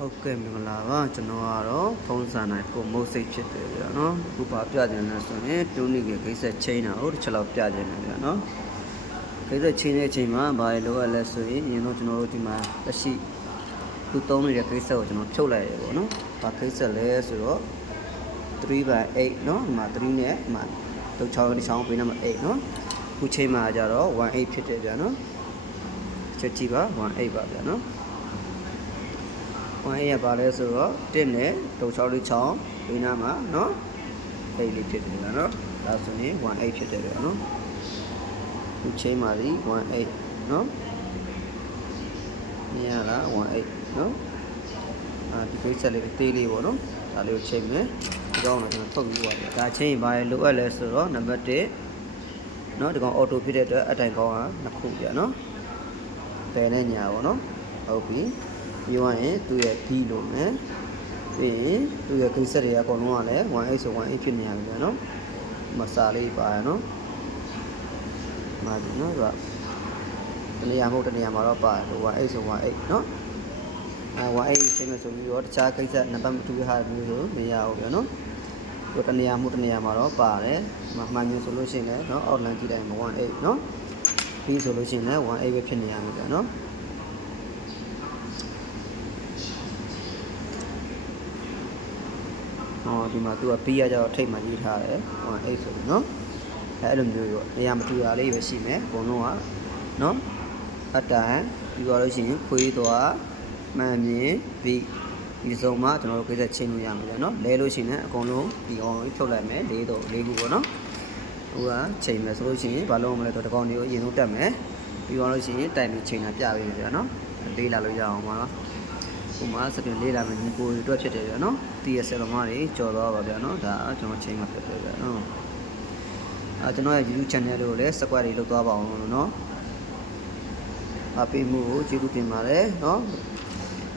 ဟုတ်ကဲ့မင်္ဂလာပါကျွန်တော်ကတော့ဖုန်းစာနိုင်ကိုမုတ်စိတ်ဖြစ်တယ်ဗျာနော်အခုပါပြကြနေလဲဆိုရင်တူနီကဂိတ်ဆက်ချိန်တာဟုတ်တစ်ချက်လောက်ပြကြနေဗျာနော်ဂိတ်ဆက်ချိန်တဲ့အချိန်မှာဘာလို့လိုအပ်လဲဆိုရင်ရင်တော့ကျွန်တော်တို့ဒီမှာလက်ရှိခုသုံးနေတဲ့ဂိတ်ဆက်ကိုကျွန်တော်ဖြုတ်လိုက်ရပေါ့နော်ဘာဂိတ်ဆက်လဲဆိုတော့3/8နော်ဒီမှာ3နဲ့ဒီမှာတို့ချောင်းတစ်ချောင်းပေးနေမှာ8နော်ခုချိန်မှာကြတော့1/8ဖြစ်တယ်ဗျာနော်ချက်ကြည့်ပါ1/8ပါဗျာနော် 1 ရပါလဲဆိုတော့1နဲ့36လေး6ဘေးနားမှာเนาะ8လေးဖြစ်တယ်လားเนาะဒါဆိုရင်18ဖြစ်တယ်ဗျာเนาะခုချိန်ပါစီ18เนาะမြင်ရလား18เนาะအာဒီကိစ္စလေးအသေးလေးပေါ့เนาะဒါလေးကိုချိန်မယ်ဒီကောင်တော့ကျွန်တော်ထုတ်ပြီးပါပြီဒါချိန်ပါလေလိုအပ်လဲဆိုတော့နံပါတ်1เนาะဒီကောင်အော်တိုဖြစ်တဲ့အတွက်အတိုင်ကောင်းကနှစ်ခုပြเนาะပယ်နဲ့ညာပေါ့เนาะဟုတ်ပြီ ပြောရရင်သူ့ရဲ့ B လို့မယ်ပြီးရင်သူ့ရဲ့ကိစ္စတွေအကုန်လုံးကလည်း 1x ဆို 1x ဖြစ်နေရပြီဗျာနော်မစာလေးပါရနော်မာဒီနော်ဒါတနေရာမဟုတ်တနေရာမှာတော့ပါဟို 1x ဆို 1x နော်အဲ 1x ဆင်းမယ်ဆိုပြီးတော့တခြားကိစ္စနံပါတ်မတူတဲ့ဟာမျိုးဆိုမရဘူးဗျာနော်ဟိုတနေရာမဟုတ်တနေရာမှာတော့ပါတယ်မှမှန်မျိုးဆိုလို့ရှိရင်လည်းနော် outline ကြည့်တိုင်း 1x နော် B ဆိုလို့ရှိရင်လည်း 1x ပဲဖြစ်နေရမှာဗျာနော် ဟောဒီမှာသူကပြီးရကြတော့ထိတ်မှရေးထားတယ်ဟောအဲ့ဆိုပြီးနော်အဲ့လိုမျိုးပေါ့နေရာမတူတာလေးပဲရှိမယ်ဘုံလုံးကနော်အတန်ပြီးသွားလို့ရှိရင်ခွေးသွားမှန်မြင်ပြီးဒီဆုံးမှာကျွန်တော်တို့ကိစ္စချင်းလို့ရမှာပေါ့နော်လဲလို့ရှိရင်လည်းအကုန်လုံးဒီအောင်ထုတ်လိုက်မယ်၄တော့၄ခုပေါ့နော်ဟိုကချိန်မယ်ဆိုလို့ရှိရင်ဘာလို့မလဲတော့တကောင်တွေကိုအရင်ဆုံးတက်မယ်ပြီးသွားလို့ရှိရင်တိုင်ပြီးချိန်တာပြပေးပြီပေါ့နော်လေးလာလို့ရအောင်ပါနော် ဟိုမှာစပင်လေးလာမယ်ညီကိုတွေအတွက်ဖြစ်တယ်ဗျာနော်တီးရဆယ်သမားတွေကြော်သွားပါဗျာနော်ဒါကျွန်တော်ချိန်မှာဖြစ်တယ်ဗျာနော်အဲကျွန်တော်ရဲ့ YouTube channel ကိုလည်း subscribe တွေလုပ်သွားပါအောင်လို့နော်အပေးမှုကိုကျေးဇူးတင်ပါတယ်နော်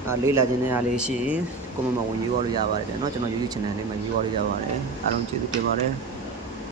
အဲလေးလာခြင်းတဲ့အားလေးရှိရင်ကိုမမဝင်ယူရလို့ရပါတယ်ဗျာနော်ကျွန်တော် YouTube channel လေးမှာယူရလို့ရပါတယ်အားလုံးကျေးဇူးတင်ပါတယ်